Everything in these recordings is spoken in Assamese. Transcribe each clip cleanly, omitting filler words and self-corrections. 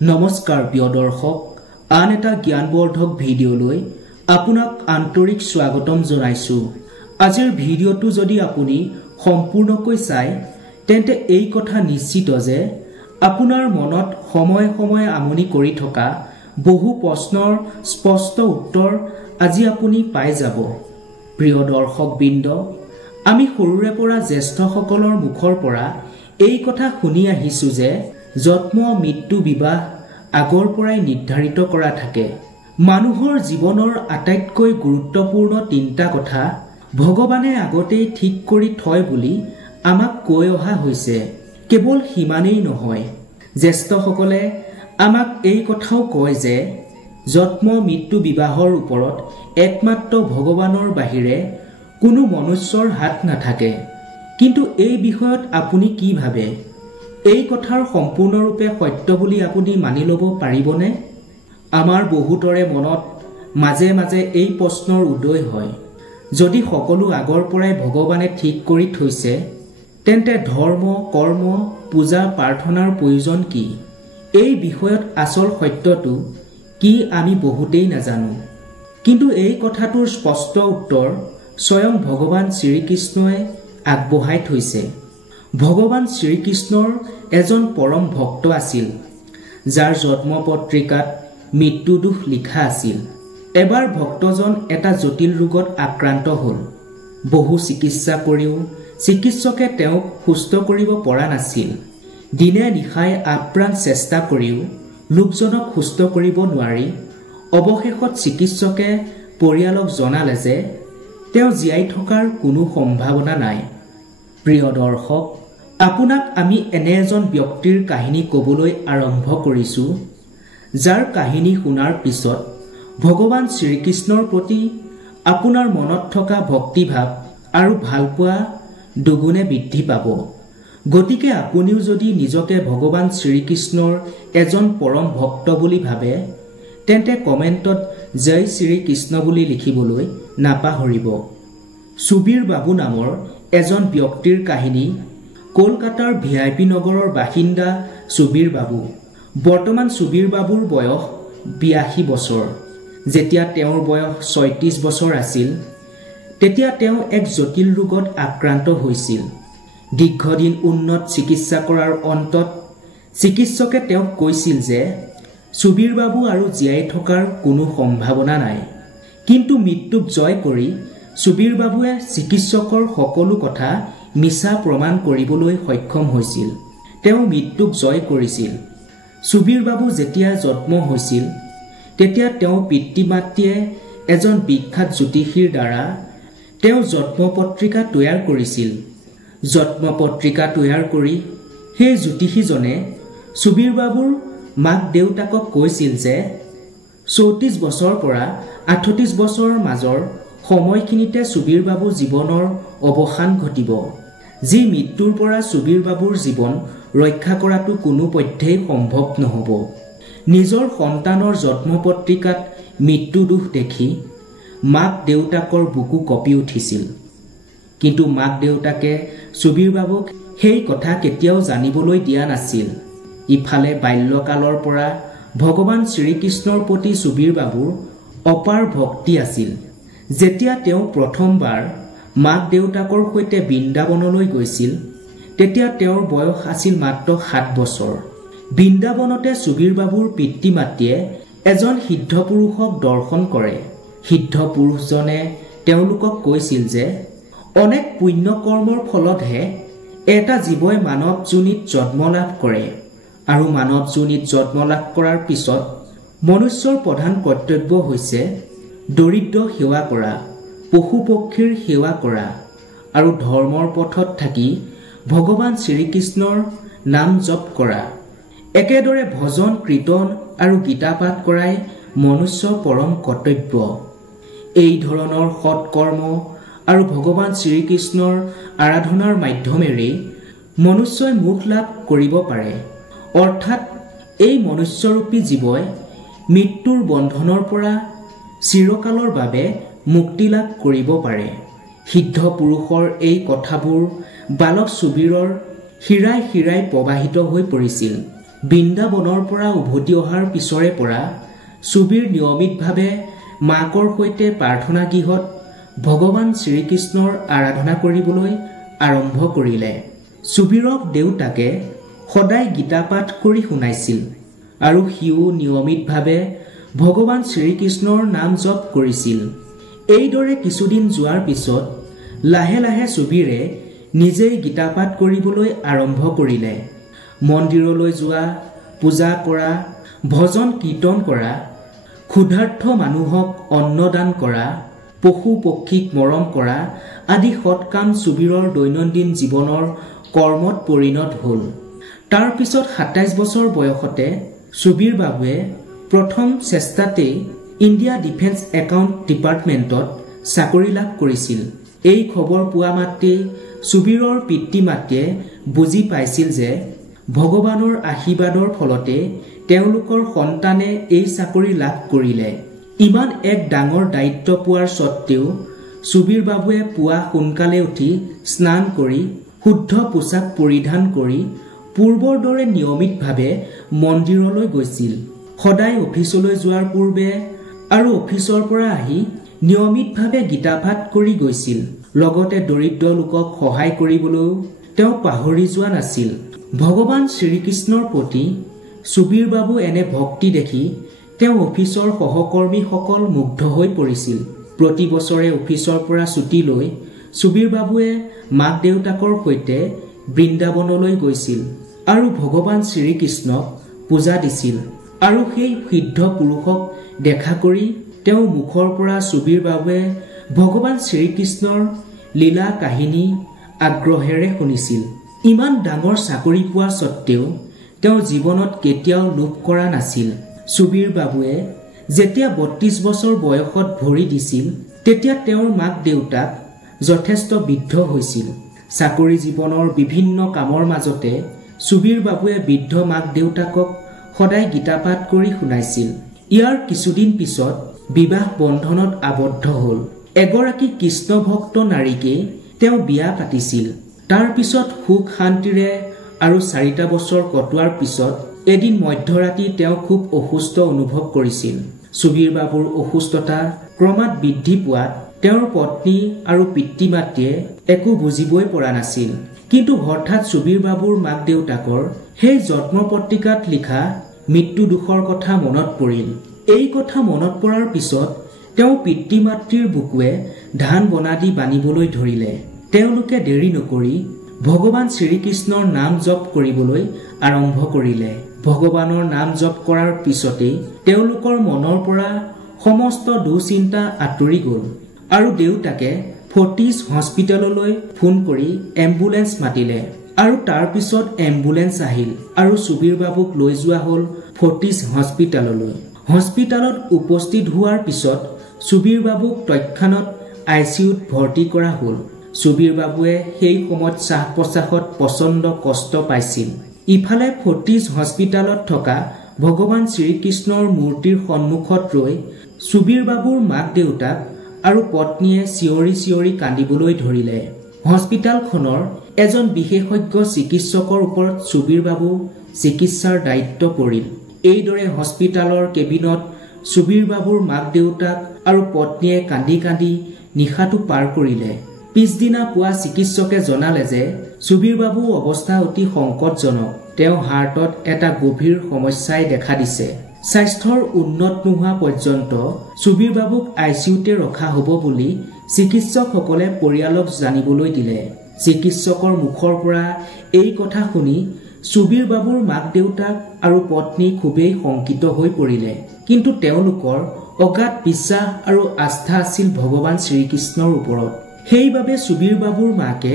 নমস্কাৰ প্ৰিয় দৰ্শক, আন এটা জ্ঞানবৰ্ধক ভিডিঅ'লৈ আপোনাক আন্তৰিক স্বাগতম জনাইছোঁ। আজিৰ ভিডিঅ'টো যদি আপুনি সম্পূৰ্ণকৈ চায় তেন্তে এই কথা নিশ্চিত যে আপোনাৰ মনত সময়ে সময়ে আমনি কৰি থকা বহু প্ৰশ্নৰ স্পষ্ট উত্তৰ আজি আপুনি পাই যাব। প্ৰিয় দৰ্শকবৃন্দ, আমি সৰুৰে পৰা জ্যেষ্ঠসকলৰ মুখৰ পৰা এই কথা শুনি আহিছোঁ যে জন্ম, মৃত্যু, বিবাহ আগৰ পৰাই নিৰ্ধাৰিত কৰা থাকে। মানুহৰ জীৱনৰ আটাইতকৈ গুৰুত্বপূৰ্ণ তিনিটা কথা ভগৱানে আগতেই ঠিক কৰি থয় বুলি আমাক কৈ অহা হৈছে। কেৱল সিমানেই নহয়, জ্যেষ্ঠসকলে আমাক এই কথাও কয় যে জন্ম, মৃত্যু, বিবাহৰ ওপৰত একমাত্ৰ ভগৱানৰ বাহিৰে কোনো মনুষ্যৰ হাত নাথাকে। কিন্তু এই বিষয়ত আপুনি কি ভাবে? এই কথাৰ সম্পূৰ্ণৰূপে সত্য বুলি আপুনি মানি ল'ব পাৰিবনে? আমাৰ বহুতৰে মনত মাজে মাজে এই প্ৰশ্নৰ উদয় হয়, যদি সকলো আগৰ পৰাই ভগৱানে ঠিক কৰি থৈছে তেন্তে ধৰ্ম, কৰ্ম, পূজা, প্ৰাৰ্থনাৰ প্ৰয়োজন কি? এই বিষয়ত আচল সত্যটো কি আমি বহুতেই নাজানো। কিন্তু এই কথাটোৰ স্পষ্ট উত্তৰ স্বয়ং ভগৱান শ্ৰীকৃষ্ণই আগবঢ়াই থৈছে। ভগৱান শ্ৰীকৃষ্ণৰ এজন পৰম ভক্ত আছিল, যাৰ জন্ম পত্ৰিকাত মৃত্যু দুখ লিখা আছিল। এবাৰ ভক্তজন এটা জটিল ৰোগত আক্ৰান্ত হ'ল। বহু চিকিৎসা কৰিও চিকিৎসকে তেওঁক সুস্থ কৰিব পৰা নাছিল। দিনে নিশাই আপ্ৰাণ চেষ্টা কৰিও লোকজনক সুস্থ কৰিব নোৱাৰি অৱশেষত চিকিৎসকে পৰিয়ালক জনালে যে তেওঁ জীয়াই থকাৰ কোনো সম্ভাৱনা নাই। প্ৰিয় দৰ্শক, আপোনাক আমি এনে এজন ব্যক্তিৰ কাহিনী ক'বলৈ আৰম্ভ কৰিছোঁ, যাৰ কাহিনী শুনাৰ পিছত ভগৱান শ্ৰীকৃষ্ণৰ প্ৰতি আপোনাৰ মনত থকা ভক্তিভাৱ আৰু ভালপোৱা দুগুণে বৃদ্ধি পাব। গতিকে আপুনিও যদি নিজকে ভগৱান শ্ৰীকৃষ্ণৰ এজন পৰম ভক্ত বুলি ভাবে তেন্তে কমেণ্টত জয় শ্ৰীকৃষ্ণ বুলি লিখিবলৈ নাপাহৰিব। সুবীৰ বাবু নামৰ এজন ব্যক্তিৰ কাহিনী। কলকাতাৰ VIP নগৰৰ বাসিন্দা সুবীৰ বাবু। বৰ্তমান সুবীৰ বাবুৰ বয়স 82 বছৰ। যেতিয়া তেওঁৰ বয়স 36 বছৰ আছিল তেতিয়া তেওঁ এক জটিল ৰোগত আক্ৰান্ত হৈছিল। দীৰ্ঘদিন উন্নত চিকিৎসা কৰাৰ অন্তত চিকিৎসকে তেওঁক কৈছিল যে সুবীৰ বাবু আৰু জীয়াই থকাৰ কোনো সম্ভাৱনা নাই। কিন্তু মৃত্যুক জয় কৰি সুবীৰ বাবুৱে চিকিৎসকৰ সকলো কথা মিছা প্ৰমাণ কৰিবলৈ সক্ষম হৈছিল। তেওঁ মৃত্যুক জয় কৰিছিল। সুবীৰ বাবু যেতিয়া জন্ম হৈছিল তেতিয়া তেওঁৰ পিতৃ মাতৃয়ে এজন বিখ্যাত জ্যোতিষীৰ দ্বাৰা তেওঁ জন্ম পত্ৰিকা তৈয়াৰ কৰিছিল। জন্ম পত্ৰিকা তৈয়াৰ কৰি সেই জ্যোতিষীজনে সুবীৰ বাবুৰ মাক দেউতাকক কৈছিল যে 34 বছৰৰ পৰা 38 বছৰৰ মাজৰ সময়খিনিতে সুবীৰ বাবুৰ জীৱনৰ অৱসান ঘটিব, যি মৃত্যুৰ পৰা সুবীৰ বাবুৰ জীৱন ৰক্ষা কৰাটো কোনোপধ্যেই সম্ভৱ নহ'ব। নিজৰ সন্তানৰ জন্ম পত্ৰিকাত মৃত্যু দুখ দেখি মাক দেউতাকৰ বুকু কঁপি উঠিছিল। কিন্তু মাক দেউতাকে সুবীৰ বাবুক সেই কথা কেতিয়াও জানিবলৈ দিয়া নাছিল। ইফালে বাল্যকালৰ পৰা ভগৱান শ্ৰীকৃষ্ণৰ প্ৰতি সুবীৰ বাবুৰ অপাৰ ভক্তি আছিল। যেতিয়া তেওঁ প্ৰথমবাৰ মাক দেউতাকৰ সৈতে বৃন্দাবনলৈ গৈছিল তেতিয়া তেওঁৰ বয়স আছিল মাত্ৰ 7 বছৰ। বৃন্দাবনতে সুবীৰ বাবুৰ পিতৃ মাতৃয়ে এজন সিদ্ধ পুৰুষক দৰ্শন কৰে। সিদ্ধ পুৰুষজনে তেওঁলোকক কৈছিল যে অনেক পুণ্য কৰ্মৰ ফলতহে এটা জীৱই মানৱ যোনিত জন্ম লাভ কৰে আৰু মানৱ যোনিত জন্ম লাভ কৰাৰ পিছত মনুষ্যৰ প্ৰধান কৰ্তব্য হৈছে দৰিদ্ৰ সেৱা কৰা, পশু পক্ষীৰ সেৱা কৰা আৰু ধৰ্মৰ পথত থাকি ভগৱান শ্ৰীকৃষ্ণৰ নাম জপ কৰা। একেদৰে ভজন, কীৰ্তন আৰু গীতা পাঠ কৰাই মনুষ্যৰ পৰম কৰ্তব্য। এই ধৰণৰ সৎকৰ্ম আৰু ভগৱান শ্ৰীকৃষ্ণৰ আৰাধনাৰ মাধ্যমেৰেই মনুষ্যই মোক্ষ লাভ কৰিব পাৰে। অৰ্থাৎ এই মনুষ্যৰূপী জীৱই মৃত্যুৰ বন্ধনৰ পৰা চিৰকালৰ বাবে মুক্তি লাভ কৰিব পাৰে। সিদ্ধ পুৰুষৰ এই কথাবোৰ বালক সুবীৰৰ শিৰাই শিৰাই প্ৰবাহিত হৈ পৰিছিল। বৃন্দাবনৰ পৰা উভতি অহাৰ পিছৰে পৰা সুবীৰ নিয়মিতভাৱে মাকৰ সৈতে প্ৰাৰ্থনা গৃহত ভগৱান শ্ৰীকৃষ্ণৰ আৰাধনা কৰিবলৈ আৰম্ভ কৰিলে। সুবীৰক দেউতাকে সদায় গীতা পাঠ কৰি শুনাইছিল আৰু সিও নিয়মিতভাৱে ভগৱান শ্ৰীকৃষ্ণৰ নাম জপ কৰিছিল। এইদৰে কিছুদিন যোৱাৰ পিছত লাহে লাহে সুবীৰে নিজেই গীতা পাঠ কৰিবলৈ আৰম্ভ কৰিলে। মন্দিৰলৈ যোৱা, পূজা কৰা, ভজন কীৰ্তন কৰা, ক্ষুধাৰ্থ মানুহক অন্নদান কৰা, পশু পক্ষীক মৰম কৰা আদি সৎকাম সুবীৰৰ দৈনন্দিন জীৱনৰ কৰ্মত পৰিণত হ'ল। তাৰ পিছত ২৭ বছৰ বয়সতে সুবীৰ বাবুৱে প্ৰথম চেষ্টাতেই ইণ্ডিয়া ডিফেন্স একাউণ্ট ডিপাৰ্টমেণ্টত চাকৰি লাভ কৰিছিল। এই খবৰ পোৱা মাত্ৰেই সুবীৰৰ পিতৃ মাতৃয়ে বুজি পাইছিল যে ভগৱানৰ আশীৰ্বাদৰ ফলতে তেওঁলোকৰ সন্তানে এই চাকৰি লাভ কৰিলে। ইমান এক ডাঙৰ দায়িত্ব পোৱাৰ স্বত্তেও সুবীৰ বাবুৱে পুৱা সোনকালে উঠি স্নান কৰি শুদ্ধ পোছাক পৰিধান কৰি পূৰ্বৰ দৰে নিয়মিতভাৱে মন্দিৰলৈ গৈছিল। সদায় অফিচলৈ যোৱাৰ পূৰ্বে আৰু অফিচৰ পৰা আহি নিয়মিতভাৱে গীতা পাঠ কৰি গৈছিল। লগতে দৰিদ্ৰ লোকক সহায় কৰিবলৈও তেওঁ পাহৰি যোৱা নাছিল। ভগৱান শ্ৰীকৃষ্ণৰ প্ৰতি সুবীৰ বাবু এনে ভক্তি দেখি তেওঁ অফিচৰ সহকৰ্মীসকল মুগ্ধ হৈ পৰিছিল। প্ৰতি বছৰে অফিচৰ পৰা ছুটী লৈ সুবীৰ বাবুৱে মাক দেউতাকৰ সৈতে বৃন্দাবনলৈ গৈছিল আৰু ভগৱান শ্ৰীকৃষ্ণক পূজা দিছিল। আৰু সেই সিদ্ধ পুৰুষক দেখা কৰি তেওঁ মুখৰ পৰা সুবীৰ বাবুৱে ভগৱান শ্ৰীকৃষ্ণৰ লীলা কাহিনী আগ্ৰহেৰে শুনিছিল। ইমান ডাঙৰ চাকৰি পোৱা স্বত্তেও তেওঁ জীৱনত কেতিয়াও লোভ কৰা নাছিল। সুবীৰ বাবুৱে যেতিয়া ৩২ বছৰ বয়সত ভৰি দিছিল তেতিয়া তেওঁৰ মাক দেউতাক যথেষ্ট বৃদ্ধ হৈছিল। চাকৰি জীৱনৰ বিভিন্ন কামৰ মাজতে সুবীৰ বাবুৱে বৃদ্ধ মাক দেউতাকক সদায় গীতা পাঠ কৰি শুনাইছিল। ইয়াৰ কিছুদিন পিছত বিবাহ বন্ধনত আবদ্ধ হ'ল। এগৰাকী কৃষ্ণ ভক্ত নাৰীকে তেওঁ বিয়া পাতিছিল। তাৰ পিছত সুখ শান্তিৰে আৰু ৪টা বছৰ কটোৱাৰ পিছত এদিন মধ্যৰাতি তেওঁ খুব অসুস্থ অনুভৱ কৰিছিল। সুবীৰ বাবুৰ অসুস্থতা ক্ৰমাৎ বৃদ্ধি পোৱাত তেওঁৰ পত্নী আৰু পিতৃ মাতৃয়ে একো বুজিবই পৰা নাছিল। কিন্তু হঠাৎ সুবীৰ বাবুৰ মাক দেউতাকৰ সেই জন্ম পত্ৰিকাত লিখা মৃত্যু দুখৰ কথা মনত পৰিল। এই কথা মনত পৰাৰ পিছত তেওঁ পিতৃ মাতৃৰ বুকুৱে ধান বনাদি বান্ধিবলৈ ধৰিলে। তেওঁলোকে দেৰি নকৰি ভগৱান শ্ৰীকৃষ্ণৰ নাম জপ কৰিবলৈ আৰম্ভ কৰিলে। ভগৱানৰ নাম জপ কৰাৰ পিছতেই তেওঁলোকৰ মনৰ পৰা সমস্ত দুশ্চিন্তা আঁতৰি গ'ল আৰু দেউতাকে ফৰ্টিছ হস্পিটেললৈ ফোন কৰি এম্বুলেন্স মাতিলে আৰু তাৰ পিছত এম্বুলেন্স আহিল আৰু সুবীৰ বাবুক লৈ যোৱা হ'ল ফৰ্টিছ হস্পিটেললৈ। হস্পিটেলত উপস্থিত হোৱাৰ পিছত সুবীৰ বাবুক তৎক্ষণাৎ ICUত ভৰ্তি কৰা হ'ল। সুবীৰ বাবুৱে সেই সময়ত শ্বাস প্ৰশ্বাসত প্ৰচণ্ড কষ্ট পাইছিল। ইফালে ফৰ্টিছ হস্পিটেলত থকা ভগৱান শ্ৰীকৃষ্ণৰ মূৰ্তিৰ সন্মুখত ৰৈ সুবীৰ বাবুৰ মাক দেউতাক আৰু পত্নীয়ে চিঞৰি চিঞৰি কান্দিবলৈ ধৰিলে। হস্পিটেলখনৰ এজন বিশেষজ্ঞ চিকিৎসকৰ ওপৰত সুবীৰ বাবু চিকিৎসাৰ দায়িত্ব পৰিল। এইদৰে হস্পিটেলৰ কেবিনত সুবীৰ বাবুৰ মাক দেউতাক আৰু পত্নীয়ে কান্দি কান্দি নিশাটো পাৰ কৰিলে। পিছদিনা পুৱা চিকিৎসকে জনালে যে সুবীৰ বাবুৰ অৱস্থা অতি সংকটজনক। তেওঁ হাৰ্টত এটা গভীৰ সমস্যাই দেখা দিছে। স্বাস্থ্যৰ উন্নত নোহোৱা পৰ্যন্ত সুবীৰ বাবুক ICUতে ৰখা হ'ব বুলি চিকিৎসকসকলে পৰিয়ালক জানিবলৈ দিলে। চিকিৎসকৰ মুখৰ পৰা এই কথা শুনি সুবীৰ বাবুৰ মাক দেউতাক আৰু পত্নী খুবেই শংকিত হৈ পৰিলে। কিন্তু তেওঁলোকৰ অগাধ বিশ্বাস আৰু আস্থা আছিল ভগৱান শ্ৰীকৃষ্ণৰ ওপৰত। সেইবাবে সুবীৰ বাবুৰ মাকে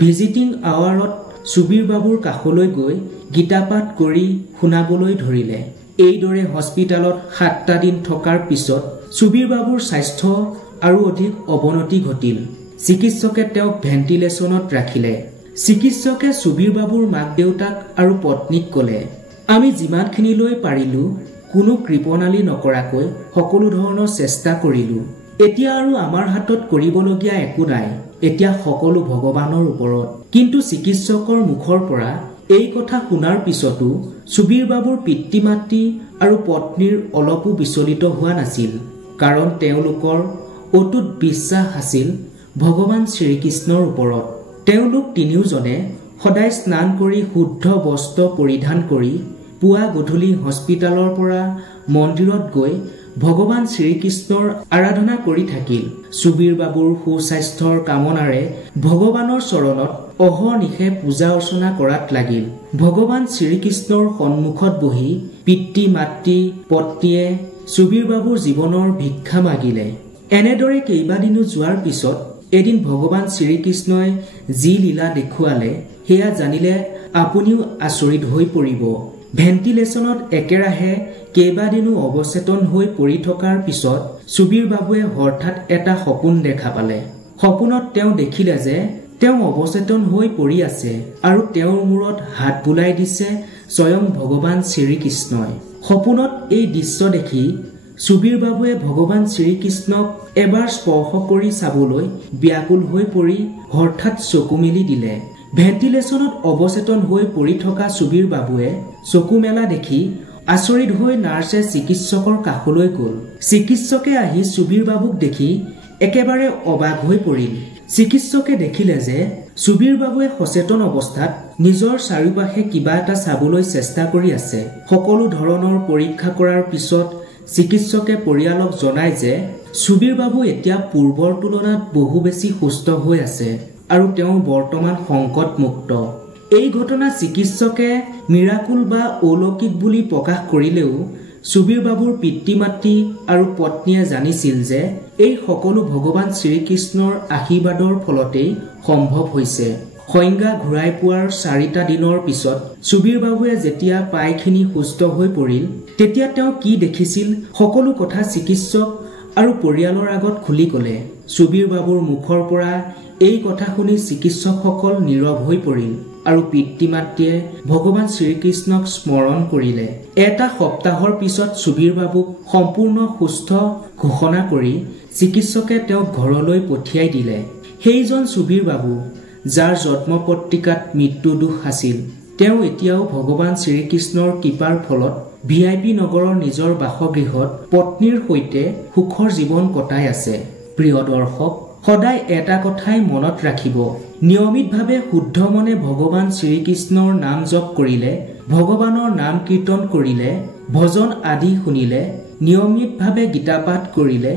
ভিজিটিং আৱাৰত সুবীৰ বাবুৰ কাষলৈ গৈ গীতা পাঠ কৰি শুনাবলৈ ধৰিলে। এইদৰে হস্পিটেলত 7টা দিন থকাৰ পিছত সুবীৰ বাবুৰ স্বাস্থ্য আৰু অধিক অৱনতি ঘটিল। চিকিৎসকে তেওঁক ভেণ্টিলেশ্যনত ৰাখিলে। চিকিৎসকে সুবীৰ বাবুৰ মাক দেউতাক আৰু পত্নীক ক'লে, আমি যিমানখিনিলৈ পাৰিলো কোনো কৃপণালি নকৰাকৈ সকলো ধৰণৰ চেষ্টা কৰিলো। এতিয়া আৰু আমাৰ হাতত কৰিবলগীয়া একো নাই। এতিয়া সকলো ভগৱানৰ ওপৰত। কিন্তু চিকিৎসকৰ মুখৰ পৰা এই কথা শুনাৰ পিছতো সুবীৰ বাবুৰ পিতৃ মাতৃ আৰু পত্নীৰ অলপো বিচলিত হোৱা নাছিল, কাৰণ তেওঁলোকৰ অটুট বিশ্বাস আছিল ভগৱান শ্ৰীকৃষ্ণৰ ওপৰত। তেওঁলোক তিনিওজনে সদায় স্নান কৰি শুদ্ধ বস্ত্ৰ পৰিধান কৰি পুৱা গধূলি হস্পিটালৰ পৰা মন্দিৰত গৈ ভগৱান শ্ৰীকৃষ্ণৰ আৰাধনা কৰি থাকিল। সুবীৰ বাবুৰ সুস্বাস্থ্যৰ কামনাৰে ভগৱানৰ চৰণত অহৰ্নিশে পূজা অৰ্চনা কৰাত লাগিল। ভগৱান শ্ৰীকৃষ্ণৰ সন্মুখত বহি পিতৃ মাতৃ পত্নীয়ে সুবীৰ বাবুৰ জীৱনৰ ভিক্ষা মাগিলে। এনেদৰে কেইবাদিনো যোৱাৰ পিছত এদিন ভগৱান শ্ৰীকৃষ্ণই যি লীলা দেখুৱালে সেয়া জানিলে আপুনিও আচৰিত হৈ পৰিব। ভেণ্টিলেশ্যনত একেৰাহে কেইবাদিনো অৱচেতন হৈ পৰি থকাৰ পিছত সুবীৰ বাবুৱে হঠাৎ এটা সপোন দেখা পালে। সপোনত তেওঁ দেখিলে যে তেওঁ অৱচেতন হৈ পৰি আছে আৰু তেওঁৰ মূৰত হাত বুলাই দিছে স্বয়ং ভগৱান শ্ৰীকৃষ্ণই। সপোনত এই দৃশ্য দেখি সুবীৰ বাবুৱে ভগৱান শ্ৰীকৃষ্ণক এবাৰ স্পৰ্শ কৰি চাবলৈ ব্যাকুল হৈ পৰি হঠাৎ চকু মেলি দিলে। ভেণ্টিলেশ্যনত অৱচেতন হৈ পৰি থকা সুবীৰ বাবুৱে চকু মেলা দেখি আচৰিত হৈ নাৰ্ছে চিকিৎসকৰ কাষলৈ গ'ল। চিকিৎসকে আহি সুবীৰ বাবুক দেখি একেবাৰে অবাক হৈ পৰিল। চিকিৎসকে দেখিলে যে সুবীৰ বাবুৱে সচেতন অৱস্থাত নিজৰ চাৰিওপাশে কিবা এটা চাবলৈ চেষ্টা কৰি আছে। সকলো ধৰণৰ পৰীক্ষা কৰাৰ পিছত চিকিৎসকে পৰিয়ালক জনায় যে সুবীৰ বাবু এতিয়া পূৰ্বৰ তুলনাত বহু বেছি সুস্থ হৈ আছে আৰু তেওঁ বৰ্তমান সংকটমুক্ত। এই ঘটনা চিকিৎসকে মিৰাকুল বা অলৌকিক বুলি প্ৰকাশ কৰিলেও সুবীৰ বাবুৰ পিতৃ মাতৃ আৰু পত্নীয়ে জানিছিল যে এই সকলো ভগৱান শ্ৰীকৃষ্ণৰ আশীৰ্বাদৰ ফলতেই সম্ভৱ হৈছে। সংজ্ঞা ঘূৰাই পোৱাৰ 4টা দিনৰ পিছত সুবীৰ বাবুৱে যেতিয়া প্ৰায়খিনি সুস্থ হৈ পৰিল তেতিয়া তেওঁ কি দেখিছিল সকলো কথা চিকিৎসক আৰু পৰিয়ালৰ আগত খুলি ক'লে। সুবীৰ বাবুৰ মুখৰ পৰা এই কথা শুনি চিকিৎসকসকল নীৰৱ হৈ পৰিল আৰু পিতৃ মাতৃয়ে ভগৱান শ্ৰীকৃষ্ণক স্মৰণ কৰিলে। এটা সপ্তাহৰ পিছত সুবীৰ বাবুক সম্পূৰ্ণ সুস্থ ঘোষণা কৰি চিকিৎসকে তেওঁক ঘৰলৈ পঠিয়াই দিলে। সেইজন সুবীৰ বাবু যাৰ জন্ম পত্ৰিকাত মৃত্যু দোষ আছিল, তেওঁ এতিয়াও ভগৱান শ্ৰীকৃষ্ণৰ কৃপাৰ ফলত VIP নগৰৰ নিজৰ বাসগৃহত পত্নীৰ সৈতে সুখৰ জীৱন কটাই আছে। প্ৰিয় দৰ্শক, সদায় এটা কথাই মনত ৰাখিব, নিয়মিতভাৱে শুদ্ধ মনে ভগৱান শ্ৰীকৃষ্ণৰ নাম জপ কৰিলে, ভগৱানৰ নাম কীৰ্তন কৰিলে, ভজন আদি শুনিলে, নিয়মিতভাৱে গীতা পাঠ কৰিলে,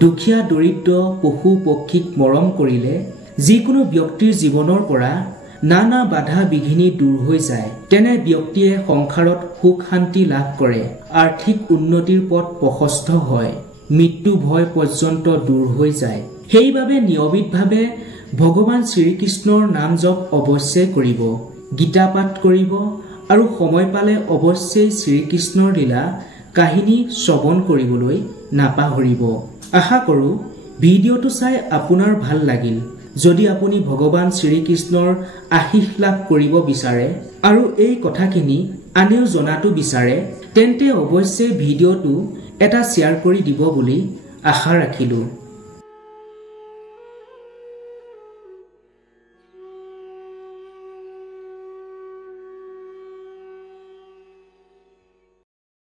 দুখীয়া দৰিদ্ৰ পশু পক্ষীক মৰম কৰিলে যিকোনো ব্যক্তিৰ জীৱনৰ পৰা নানা বাধা বিঘিনি দূৰ হৈ যায়। তেনে ব্যক্তিয়ে সংসাৰত সুখ শান্তি লাভ কৰে, আৰ্থিক উন্নতিৰ পথ প্ৰশস্ত হয়, মৃত্যু ভয় পৰ্যন্ত দূৰ হৈ যায়। সেইবাবে নিয়মিতভাৱে ভগৱান শ্ৰীকৃষ্ণৰ নাম জপ অৱশ্যেই কৰিব, গীতা পাঠ কৰিব আৰু সময় পালে অৱশ্যেই শ্ৰীকৃষ্ণৰ লীলা কাহিনী শ্ৰৱণ কৰিবলৈ নাপাহৰিব। আশা কৰোঁ ভিডিঅ'টো চাই আপোনাৰ ভাল লাগিল। যদি আপুনি ভগৱান শ্ৰীকৃষ্ণৰ আশীষ লাভ কৰিব বিচাৰে আৰু এই কথাখিনি আনেও জনাটো বিচাৰে তেন্তে অৱশ্যেই ভিডিঅ'টো এটা শ্বেয়াৰ কৰি দিব বুলি আশা ৰাখিলোঁ।